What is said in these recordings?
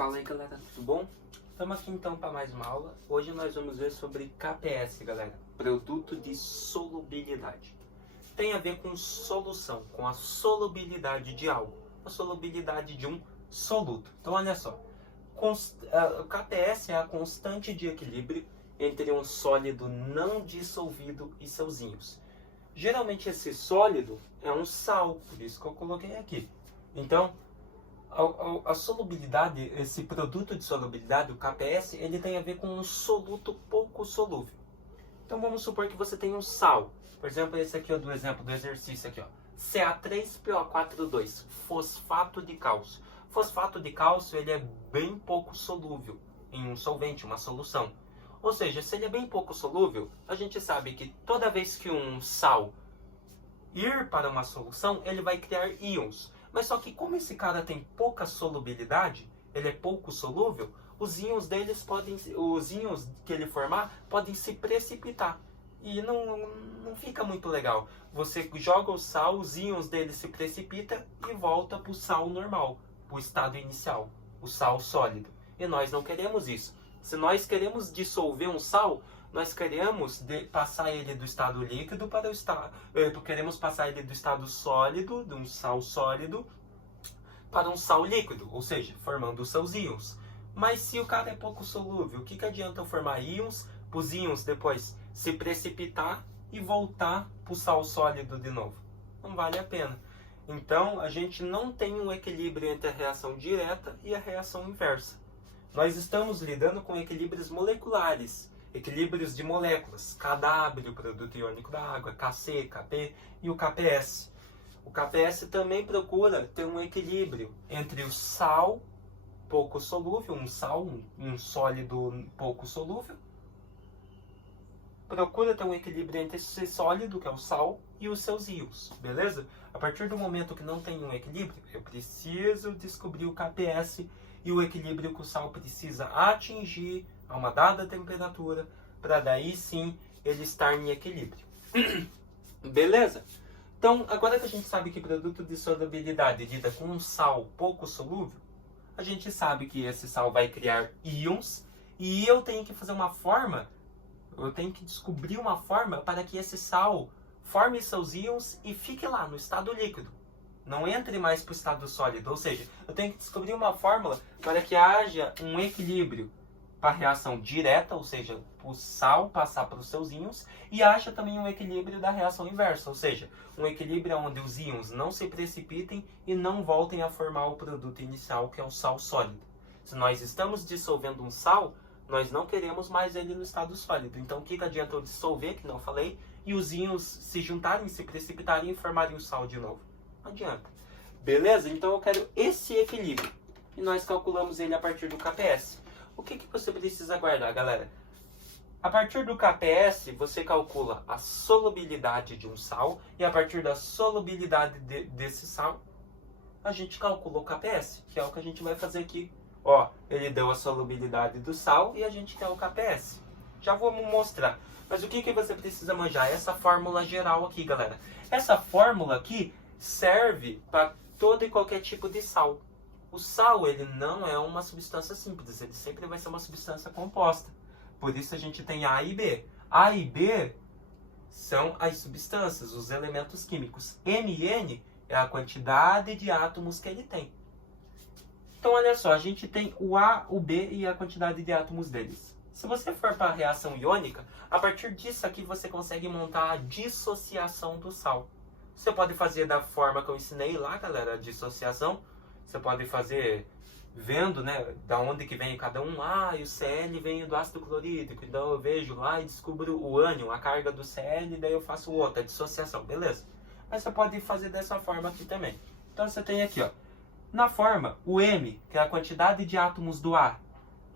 Fala aí, galera, tudo bom? Estamos aqui então para mais uma aula. Hoje nós vamos ver sobre KPS, galera, produto de solubilidade. Tem a ver com solução, com a solubilidade de algo, a solubilidade de um soluto. Então olha só, o KPS é a constante de equilíbrio entre um sólido não dissolvido e seus íons. Geralmente esse sólido é um sal, por isso que eu coloquei aqui. Então, a solubilidade, esse produto de solubilidade, o KPS, ele tem a ver com um soluto pouco solúvel. Então vamos supor que você tem um sal. Por exemplo, esse aqui é do exemplo do exercício aqui, ó. Ca3PO42, fosfato de cálcio. Fosfato de cálcio, ele é bem pouco solúvel em um solvente, uma solução. Ou seja, se ele é bem pouco solúvel, a gente sabe que toda vez que um sal ir para uma solução, ele vai criar íons. Mas só que como esse cara tem pouca solubilidade, ele é pouco solúvel, os íons que ele formar podem se precipitar. E não fica muito legal. Você joga o sal, os íons dele se precipitam e volta para o sal normal, para o estado inicial, o sal sólido. E nós não queremos isso. Se nós queremos dissolver um sal, nós queremos passar ele do estado líquido para o estado... Queremos passar ele do estado sólido, de um sal sólido, para um sal líquido, ou seja, formando os seus íons. Mas se o cara é pouco solúvel, o que adianta eu formar íons, para os íons depois se precipitar e voltar para o sal sólido de novo? Não vale a pena. Então, a gente não tem um equilíbrio entre a reação direta e a reação inversa. Nós estamos lidando com equilíbrios moleculares, equilíbrios de moléculas, KW, produto iônico da água, KC, KP e o KPS. O KPS também procura ter um equilíbrio entre o sal pouco solúvel, um sólido pouco solúvel. Procura ter um equilíbrio entre esse sólido, que é o sal, e os seus íons, beleza? A partir do momento que não tem um equilíbrio, eu preciso descobrir o KPS e o equilíbrio que o sal precisa atingir a uma dada temperatura, para daí sim ele estar em equilíbrio. Beleza? Então, agora que a gente sabe que produto de solubilidade lida com um sal pouco solúvel, a gente sabe que esse sal vai criar íons e eu tenho que fazer uma forma, eu tenho que descobrir uma forma para que esse sal forme seus íons e fique lá no estado líquido. Não entre mais para o estado sólido, ou seja, eu tenho que descobrir uma fórmula para que haja um equilíbrio para a reação direta, ou seja, o sal passar para os seus íons, e haja também um equilíbrio da reação inversa, ou seja, um equilíbrio onde os íons não se precipitem e não voltem a formar o produto inicial, que é o sal sólido. Se nós estamos dissolvendo um sal, nós não queremos mais ele no estado sólido. Então, o que adianta eu dissolver, que não falei, e os íons se juntarem, se precipitarem e formarem o sal de novo? Não adianta. Beleza? Então eu quero esse equilíbrio. E nós calculamos ele a partir do KPS. O que você precisa guardar, galera? A partir do KPS, você calcula a solubilidade de um sal. E a partir da solubilidade desse sal, a gente calcula o KPS, que é o que a gente vai fazer aqui. Ó, ele deu a solubilidade do sal e a gente quer o KPS. Já vou mostrar. Mas o que você precisa manjar? Essa fórmula geral aqui, galera. Essa fórmula aqui serve para todo e qualquer tipo de sal. O sal, ele não é uma substância simples, ele sempre vai ser uma substância composta. Por isso a gente tem A e B. A e B são as substâncias, os elementos químicos. M e N é a quantidade de átomos que ele tem. Então olha só, a gente tem o A, o B e a quantidade de átomos deles. Se você for para a reação iônica, a partir disso aqui você consegue montar a dissociação do sal. Você pode fazer da forma que eu ensinei lá, galera, a dissociação. Você pode fazer vendo, né, da onde que vem cada um. E o Cl vem do ácido clorídrico. Então eu vejo lá e descubro o ânion, a carga do Cl, e daí eu faço outra, a dissociação, beleza? Mas você pode fazer dessa forma aqui também. Então você tem aqui, ó, na forma, o M, que é a quantidade de átomos do A,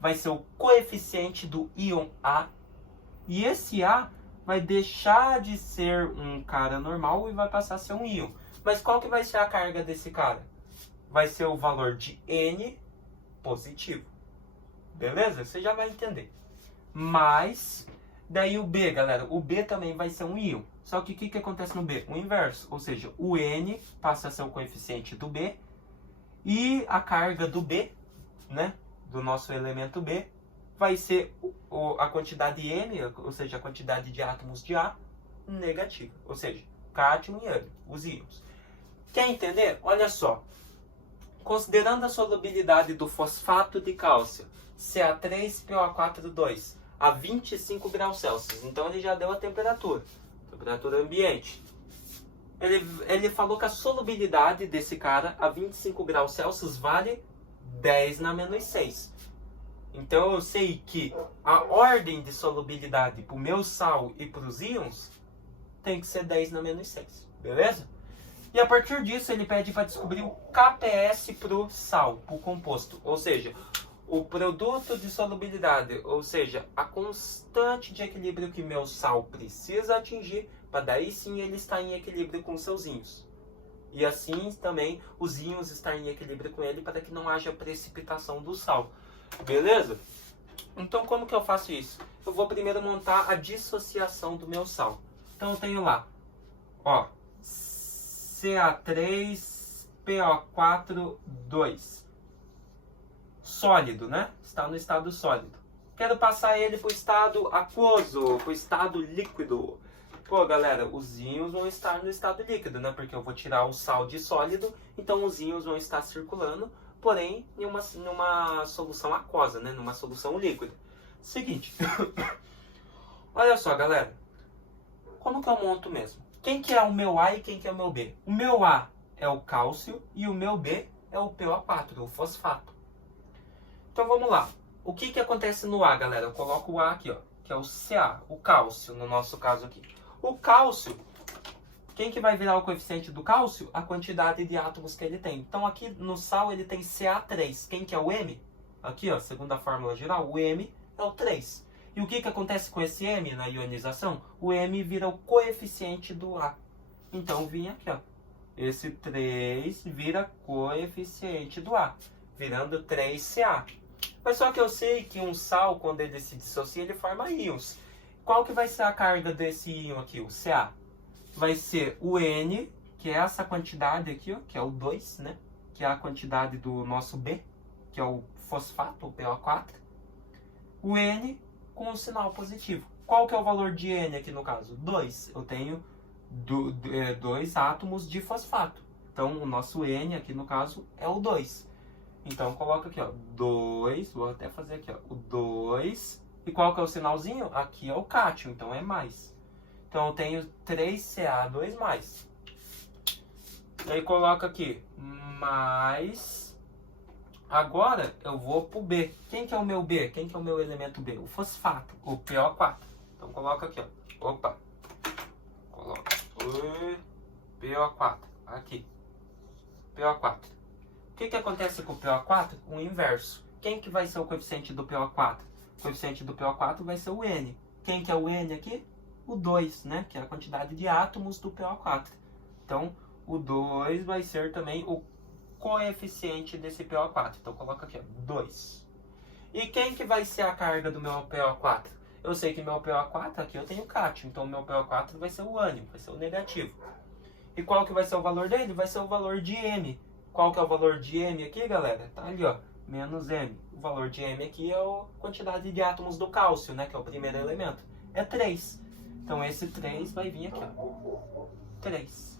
vai ser o coeficiente do íon A. E esse A vai deixar de ser um cara normal e vai passar a ser um íon. Mas qual que vai ser a carga desse cara? Vai ser o valor de N positivo. Beleza? Você já vai entender. Mas, daí o B, galera, o B também vai ser um íon. Só que o que acontece no B? O inverso. Ou seja, o N passa a ser o coeficiente do B e a carga do B, né, do nosso elemento B vai ser a quantidade M, ou seja, a quantidade de átomos de A, negativa. Ou seja, cátion e ânion, os íons. Quer entender? Olha só. Considerando a solubilidade do fosfato de cálcio, Ca3PO4,2, a 25 graus Celsius. Então ele já deu a temperatura ambiente. Ele falou que a solubilidade desse cara a 25 graus Celsius vale 10 na menos 6. Então eu sei que a ordem de solubilidade para o meu sal e para os íons tem que ser 10 na menos 6. Beleza? E a partir disso ele pede para descobrir o KPS para o sal, para o composto. Ou seja, o produto de solubilidade, ou seja, a constante de equilíbrio que meu sal precisa atingir para daí sim ele estar em equilíbrio com seus íons. E assim também os íons estar em equilíbrio com ele para que não haja precipitação do sal. Beleza? Então como que eu faço isso? Eu vou primeiro montar a dissociação do meu sal. Então eu tenho lá, ó, Ca3PO4,2. Sólido, né? Está no estado sólido. Quero passar ele para o estado aquoso, para o estado líquido. Pô, galera, os íons vão estar no estado líquido, né? Porque eu vou tirar o sal de sólido, então os íons vão estar circulando, porém, numa solução aquosa, né? Numa solução líquida. Seguinte. Olha só, galera. Como que eu monto mesmo? Quem que é o meu A e quem que é o meu B? O meu A é o cálcio e o meu B é o PO4, o fosfato. Então vamos lá. O que que acontece no A, galera? Eu coloco o A aqui, ó, que é o Ca, o cálcio, no nosso caso aqui. O cálcio, quem que vai virar o coeficiente do cálcio? A quantidade de átomos que ele tem. Então aqui no sal ele tem Ca3. Quem que é o M? Aqui, ó, segundo a fórmula geral, o M é o 3. E o que que acontece com esse M na ionização? O M vira o coeficiente do A. Então vem aqui, ó. Esse 3 vira coeficiente do A, virando 3Ca. Mas só que eu sei que um sal, quando ele se dissocia, ele forma íons. Qual que vai ser a carga desse íon aqui, o Ca? Vai ser o N, que é essa quantidade aqui, ó, que é o 2, né? Que é a quantidade do nosso B, que é o fosfato, o PO4. O N com o sinal positivo. Qual que é o valor de N aqui no caso? 2. Eu tenho 2 átomos de fosfato. Então, o nosso N aqui no caso é o 2. Então, coloca aqui, ó, 2. Vou até fazer aqui, ó, o 2. E qual que é o sinalzinho? Aqui é o cátion, então é mais. Então, eu tenho 3Ca2+. E aí, coloca aqui, mais... Agora eu vou para o B. Quem que é o meu B? Quem que é o meu elemento B? O fosfato, o PO4. Então coloca aqui, ó. Opa. Coloca o PO4. Aqui. PO4. O que que acontece com o PO4? O inverso. Quem que vai ser o coeficiente do PO4? O coeficiente do PO4 vai ser o N. Quem que é o N aqui? O 2, né? Que é a quantidade de átomos do PO4. Então, o 2 vai ser também o coeficiente desse PO4. Então coloca aqui, ó, 2. E quem que vai ser a carga do meu PO4? Eu sei que meu PO4 aqui eu tenho cátion, então meu PO4 vai ser o ânion, vai ser o negativo. E qual que vai ser o valor dele? Vai ser o valor de M. Qual que é o valor de M aqui, galera? Tá ali, ó, menos M. O valor de M aqui é a quantidade de átomos do cálcio, né, que é o primeiro elemento. É 3. Então esse 3 vai vir aqui, ó. 3.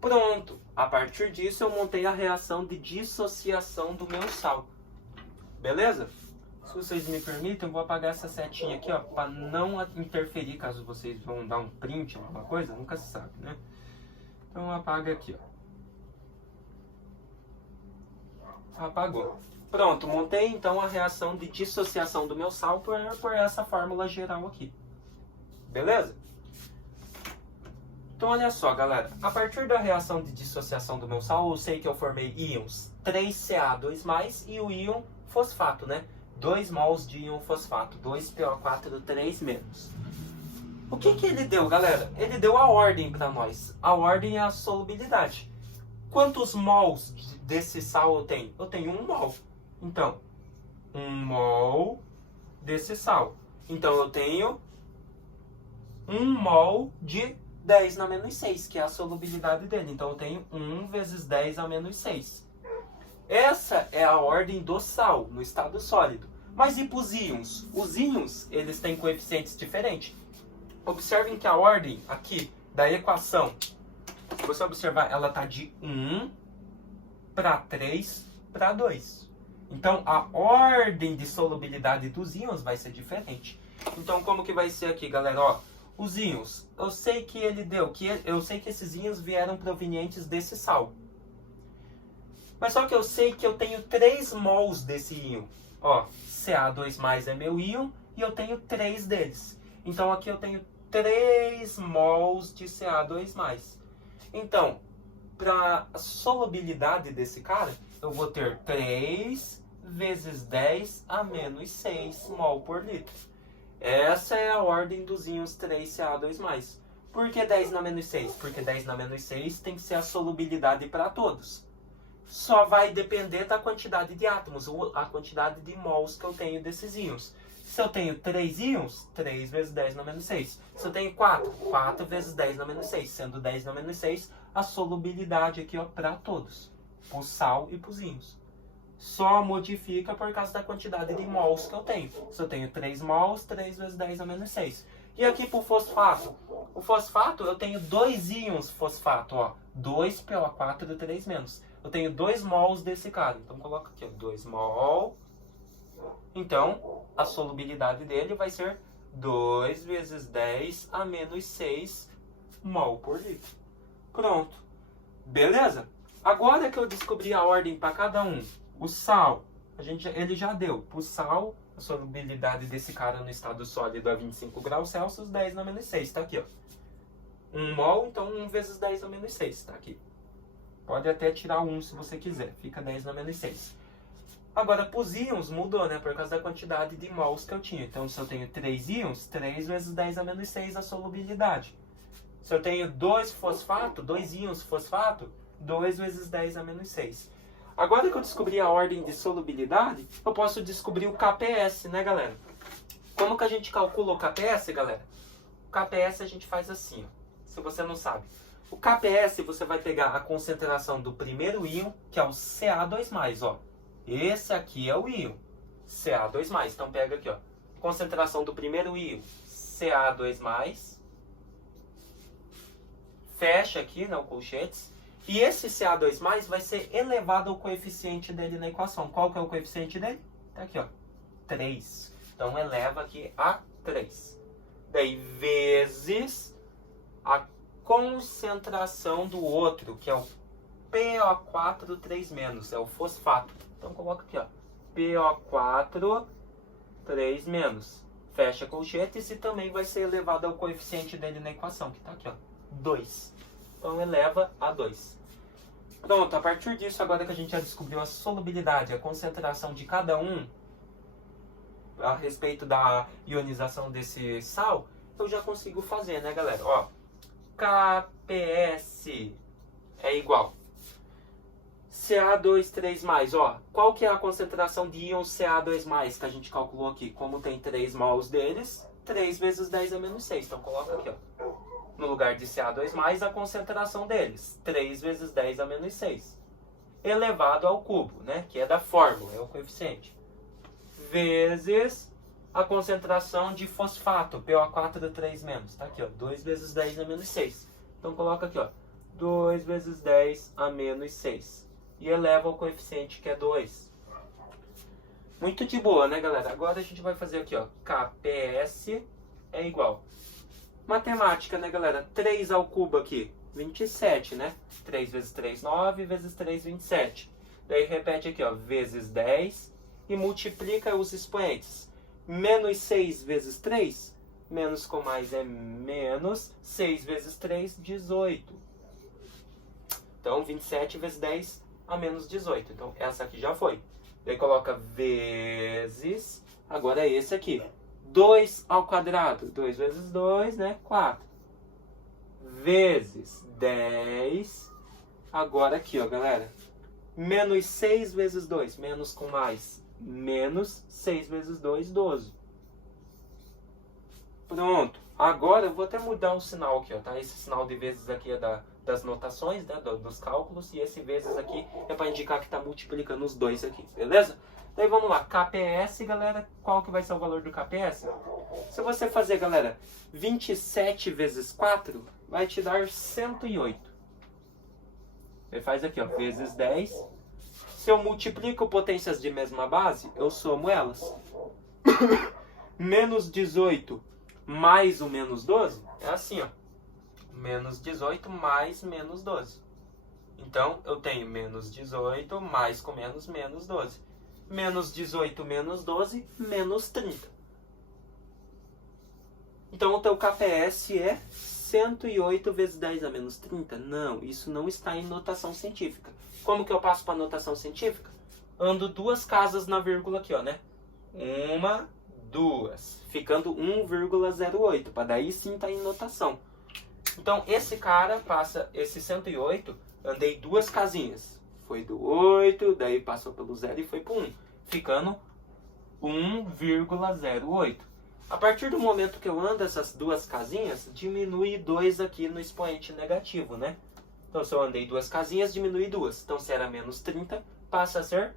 Pronto, a partir disso eu montei a reação de dissociação do meu sal. Beleza? Se vocês me permitem, eu vou apagar essa setinha aqui, ó, para não interferir caso vocês vão dar um print, alguma coisa, nunca se sabe, né? Então apaga aqui, ó. Apagou. Pronto, montei então a reação de dissociação do meu sal por essa fórmula geral aqui. Beleza? Então olha só, galera, a partir da reação de dissociação do meu sal, eu sei que eu formei íons 3Ca2+, e o íon fosfato, né? 2 mols de íon fosfato, 2PO4, 3-. O que que ele deu, galera? Ele deu a ordem para nós. A ordem é a solubilidade. Quantos mols desse sal eu tenho? Eu tenho 1 mol. Então, 1 mol desse sal. Então, eu tenho 1 mol de 10 na menos 6, que é a solubilidade dele. Então, eu tenho 1 vezes 10 a menos 6. Essa é a ordem do sal no estado sólido. Mas e para os íons? Os íons, eles têm coeficientes diferentes. Observem que a ordem aqui da equação, se você observar, ela está de 1 para 3 para 2. Então, a ordem de solubilidade dos íons vai ser diferente. Então, como que vai ser aqui, galera? Ó, os íons, eu sei que eu sei que esses íons vieram provenientes desse sal. Mas só que eu sei que eu tenho 3 mols desse íon. Ó, Ca2+ é meu íon e eu tenho 3 deles. Então, aqui eu tenho 3 mols de Ca2+. Então, para a solubilidade desse cara, eu vou ter 3 vezes 10 a menos 6 mol por litro. Essa é a ordem dos íons 3Ca2+. Por que 10 na menos 6? Porque 10 na menos 6 tem que ser a solubilidade para todos. Só vai depender da quantidade de átomos, ou a quantidade de mols que eu tenho desses íons. Se eu tenho 3 íons, 3 vezes 10 na menos 6. Se eu tenho 4, 4 vezes 10 na menos 6. Sendo 10 na menos 6, a solubilidade aqui para todos. Para o sal e para os íons. Só modifica por causa da quantidade de mols que eu tenho. Se eu tenho 3 mols, 3 vezes 10 na menos 6. E aqui para o fosfato? O fosfato, eu tenho 2 íons fosfato, ó. 2PO4 3-. Eu tenho 2 mols desse cara. Então, coloca aqui, ó, 2 mol. Então, a solubilidade dele vai ser 2 vezes 10 a menos 6 mol por litro. Pronto. Beleza? Agora que eu descobri a ordem para cada um. O sal, ele já deu. Para o sal, a solubilidade desse cara no estado sólido é 25 graus Celsius, 10 na menos 6. Está aqui, ó. 1 mol, então 1 vezes 10 na menos 6. Está aqui. Pode até tirar 1 se você quiser. Fica 10 na menos 6. Agora, para os íons, mudou, né? Por causa da quantidade de mols que eu tinha. Então, se eu tenho 3 íons, 3 vezes 10 a menos 6 a solubilidade. Se eu tenho 2 íons fosfato, 2 vezes 10 a menos 6. Agora que eu descobri a ordem de solubilidade, eu posso descobrir o KPS, né, galera? Como que a gente calcula o KPS, galera? O KPS a gente faz assim, ó. Se você não sabe. O KPS, você vai pegar a concentração do primeiro íon, que é o Ca2+, ó. Esse aqui é o íon, Ca2+. Então, pega aqui, ó. Concentração do primeiro íon, Ca2+. Fecha aqui, né, o colchetes. E esse Ca2+, vai ser elevado ao coeficiente dele na equação. Qual que é o coeficiente dele? Tá aqui, ó. 3. Então, eleva aqui a 3. Daí, vezes a concentração do outro, que é o PO4 3-, é o fosfato. Então, coloca aqui, ó. PO4 3-. Fecha colchetes e também vai ser elevado ao coeficiente dele na equação, que tá aqui, ó. 2. Então, eleva a 2. Pronto, a partir disso, agora que a gente já descobriu a solubilidade, a concentração de cada um a respeito da ionização desse sal, eu já consigo fazer, né, galera? Ó, KPS é igual Ca2 ó. Qual que é a concentração de íons Ca2+, que a gente calculou aqui? Como tem 3 mols deles, 3 vezes 10 a menos 6. Então, coloca aqui, ó. No lugar de Ca2+, a concentração deles, 3 vezes 10 a menos 6. Elevado ao cubo, né? Que é da fórmula, é o coeficiente. Vezes a concentração de fosfato, PO4 3-. Tá aqui, ó. 2 vezes 10 a menos 6. Então, coloca aqui, ó. 2 vezes 10 a menos 6. E eleva ao coeficiente, que é 2. Muito de boa, né, galera? Agora a gente vai fazer aqui, ó. KPS é igual. Matemática, né, galera? 3 ao cubo aqui, 27, né? 3 vezes 3, 9, vezes 3, 27. Daí repete aqui, ó, vezes 10 e multiplica os expoentes. Menos 6 vezes 3, menos com mais é menos, 6 vezes 3, 18. Então, 27 vezes 10 a menos 18. Então, essa aqui já foi. Daí coloca vezes, agora é esse aqui. 2 ao quadrado, 2 vezes 2, né? 4. Vezes 10. Agora aqui, ó, galera. Menos 6 vezes 2, menos com mais, menos 6 vezes 2, 12. Pronto. Agora eu vou até mudar o sinal aqui, ó, tá? Esse sinal de vezes aqui é da das notações, né, dos cálculos, e esse vezes aqui é para indicar que está multiplicando os dois aqui, beleza? Daí vamos lá, KPS, galera, qual que vai ser o valor do KPS? Se você fazer, galera, 27 vezes 4, vai te dar 108. Você faz aqui, ó, vezes 10. Se eu multiplico potências de mesma base, eu somo elas. Menos 18 mais o menos 12 é assim, ó. Menos 18 mais menos 12. Então, eu tenho menos 18 mais com menos, menos 12. Menos 18 menos 12, menos 30. Então, o teu KPS é 108 vezes 10 a menos 30? Não, isso não está em notação científica. Como que eu passo para notação científica? Ando duas casas na vírgula aqui, ó, né? Uma, duas. Ficando 1,08, para daí sim tá em notação. Então, esse cara passa esse 108, andei duas casinhas. Foi do 8, daí passou pelo 0 e foi para 1. Ficando 1,08. A partir do momento que eu ando essas duas casinhas, diminui 2 aqui no expoente negativo, né? Então, se eu andei duas casinhas, diminui 2. Então, se era menos 30, passa a ser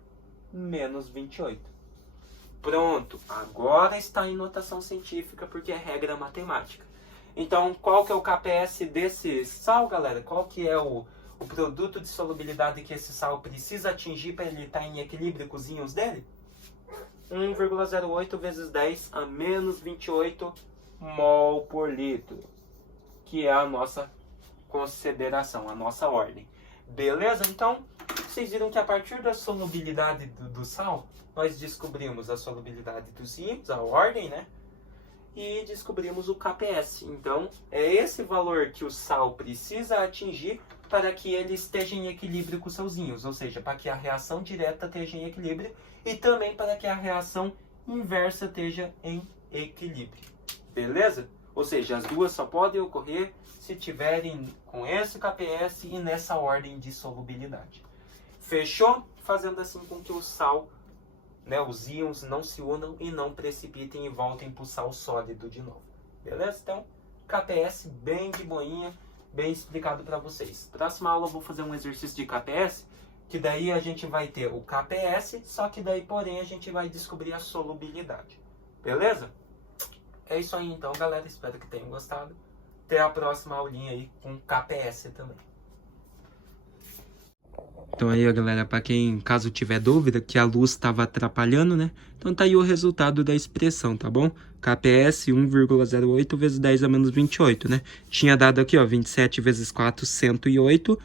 menos 28. Pronto, agora está em notação científica porque é regra matemática. Então, qual que é o KPS desse sal, galera? Qual que é o produto de solubilidade que esse sal precisa atingir para ele estar em equilíbrio com os íons dele? 1,08 vezes 10 a menos 28 mol por litro, que é a nossa consideração, a nossa ordem. Beleza? Então, vocês viram que a partir da solubilidade do sal, nós descobrimos a solubilidade dos íons, a ordem, né? E descobrimos o KPS. Então, é esse valor que o sal precisa atingir para que ele esteja em equilíbrio com seus íons, ou seja, para que a reação direta esteja em equilíbrio e também para que a reação inversa esteja em equilíbrio. Beleza? Ou seja, as duas só podem ocorrer se tiverem com esse KPS e nessa ordem de solubilidade. Fechou? Fazendo assim com que o sal, né, os íons não se unam e não precipitem e voltem para o sal sólido de novo. Beleza? Então, KPS bem de boinha, bem explicado para vocês. Próxima aula eu vou fazer um exercício de KPS, que daí a gente vai ter o KPS, só que daí, porém, a gente vai descobrir a solubilidade. Beleza? É isso aí então, galera. Espero que tenham gostado. Até a próxima aulinha aí com KPS também. Então aí, galera, para quem, caso tiver dúvida, que a luz estava atrapalhando, né? Então tá aí o resultado da expressão, tá bom? KPS 1,08 vezes 10 a menos 28, né? Tinha dado aqui, ó, 27 vezes 4, 108,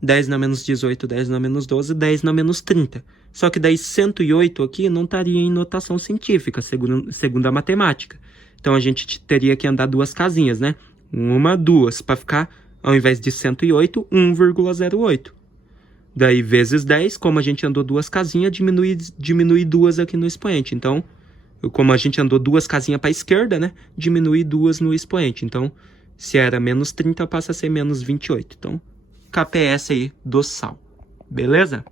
10 na menos 18, 10 na menos 12, 10 na menos 30. Só que daí 108 aqui não estaria em notação científica, segundo a matemática. Então a gente teria que andar duas casinhas, né? Uma, duas, para ficar, ao invés de 108, 1,08. Daí, vezes 10, como a gente andou duas casinhas, diminui duas aqui no expoente. Então, como a gente andou duas casinhas para a esquerda, né? Diminui duas no expoente. Então, se era menos 30, passa a ser menos 28. Então, KPS aí do sal. Beleza?